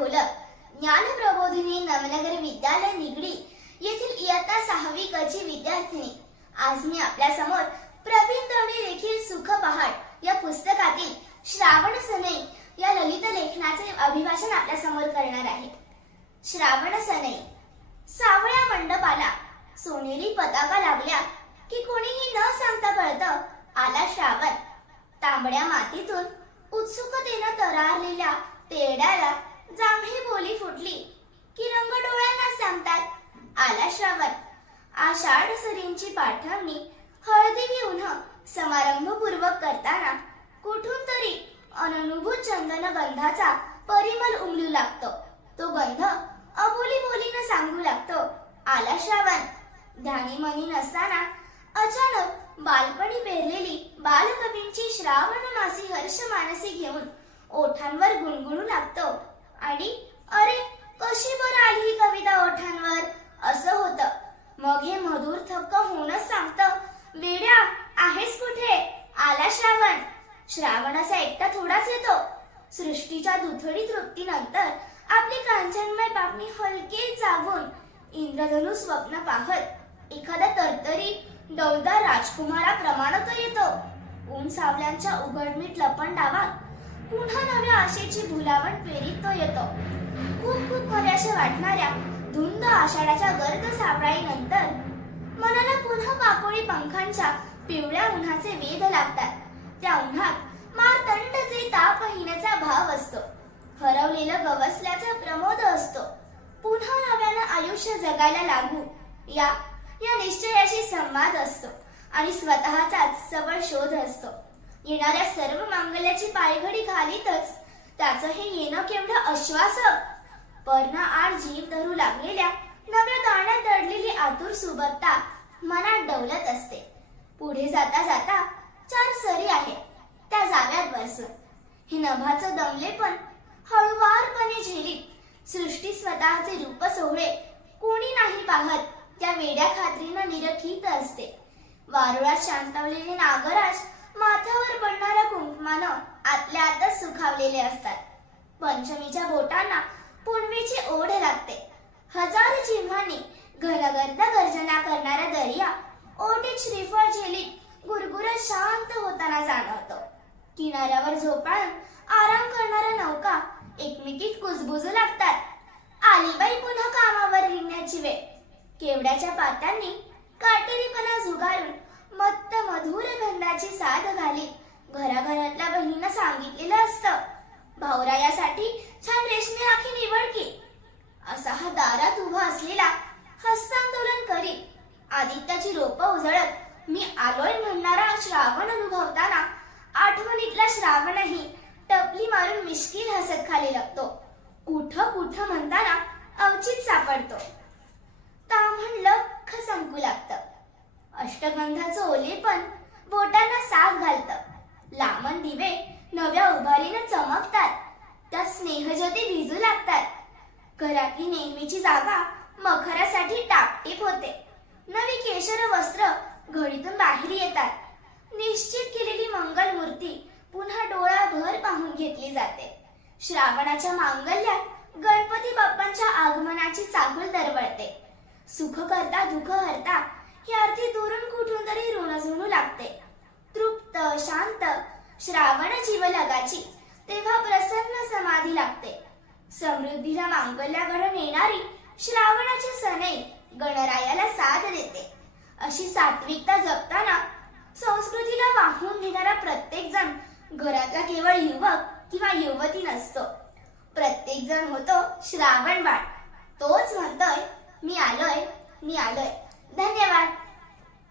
मुलं ज्ञान प्रबोधिनी नवनगर विद्यालय निगडी येथील इयत्ता सहावी कची विद्यार्थिनी आज मी आपल्यासमोर प्रवीण दवणे देखील सुख पहाड या पुस्तकातील श्रावण सनई या ललित लेखनाचे अभिभाषण आपल्यासमोर करणार आहे श्रावण सनई सावळ्या मंडपाला सोनेरी पताका लागल्या की कोणीही न सांगता कळतं आला श्रावण तांबड्या मातीतून उत्सुकतेनं तरारलेल्या तेरड्याला जांभळी बोली फुटली की रंग डोळ्यांना सांगतात. आला श्रावण. आषाढ सरींची पाठवणी हळदी घेऊन समारंभपूर्वक करताना कुठून तरी अननुभूत चंदन गंधाचा परिमल उमलू लागतो. तो गंध अबोली बोलीनं सांगू लागतो. आला श्रावण. ध्यानी मनी नसताना अचानक बालपणी पेरलेली बालकवींची श्रावण मासी हर्ष मानसी घेऊन ओठांवर गुणगुणू लागतो. आणि अरे कशी बरं आली ही कविता ओठांवर? असं होतं. मग हे मधुर थक्क होऊनच सांगतं वेड्या आहेस कुठे? आला श्रावण. श्रावण असा एकटा थोडाच येतो. सृष्टीच्या दुथडी तृप्तीनंतर आपली कांचनमय बातमी हलके जागून इंद्रधनु स्वप्न पाहत एखादा तरतरी डौलदार राजकुमाराप्रमाणे तो येतो. ऊन सावल्यांच्या उघडमीट लपंडावात पुन्हा नव्या आशेची भुलावण पेरीत तो येतो. खूप खूप हव्याशा वाटणाऱ्या धुंद आषाढाच्या गर्द सावळाईनंतर मनाला पुन्हा पाकोळी पंखांच्या पिवळ्या उन्हाचे वेध लागतात. त्या उन्हात मारतंड जे तापहीनचा भाव असतो. हरवलेलं गवसल्याचा प्रमोद असतो. पुन्हा नव्यानं आयुष्य जगायला लागू. या या निश्चयाशी संवाद असतो आणि स्वतःचाच सबळ शोध असतो. येणाऱ्या सर्व मांगल्याची पायघडी घालीतच त्याचं हे येणं केवढं आश्वासक पर्ण आड जीव धरू लागलेल्या नव्या दाण्यात दडलेली आतुर सुबत्ता मनात डवलत असते. पुढे जाता जाता चार सरी आहे त्या जाव्यात बसून. हे नभाचं दमले पण हळुवारपणे झेलीत. सृष्टी स्वतःचे रूप सोहळे कोणी नाही पाहत त्या वेड्या खात्रीनं निरखित असते. वारुळात शांतवलेले नागराज माथ्यावर पडणाऱ्या कुंकुमानं आतल्या आतच सुखावलेले असतात. पंचमीच्या बोटांना पूर्वीची ओढ लागते. हजार चिन्हांनी घरगर्द गर्जना करणारा दर्या ओटीत श्रीफळ झेलीत गुरगुरत शांत होताना जाणवतो. किनाऱ्यावर झोपाळून आराम करणाऱ्या नौका एकमेकीत कुजबुजू लागतात. आलीबाई पुन्हा कामावर निघण्याची वेळ. केवड्याच्या पात्यांनी श्रावणही टपली मारून मिश्किल हसत खाली लागतो. कुठं कुठं म्हणताना अवचित सापडतो. ताम्हण लख संपू लागतं. अष्टगंधाचं ओले पण बोटांना साफ घालतं. लांबण दिवे नव्या उभारीनं चमकतात. त्या स्नेहज्योती भिजू लागतात. घरातली नेहमीची जागा मखरासाठी टापटीप होते. नवी केशर वस्त्र घडीतून बाहेर येतात. निश्चित केलेली मंगल मूर्ती पुन्हा डोळाभर पाहून घेतली जाते. श्रावणाच्या मांगल्यात गणपती बाप्पांच्या आगमनाची चाकूल दरवळते. सुख करता दुःख हरता ही अर्थी दुरून कुठून तरी ऋणझुणू लागते. तृप्त शांत श्रावण जीवलगाची तेव्हा प्रसन्न समाधी लागते. समृद्धीला मांगल्या घडून येणारी श्रावणाची सनई गणरायाला साथ देते. अशी सात्विकता जपताना संस्कृतीला वाहून घेणारा प्रत्येक जण घरातला केवळ युवक किंवा युवती नसतो. प्रत्येक जण होतो श्रावण बाळ तोच म्हणतोय मी आलोय मी आलोय. धन्यवाद.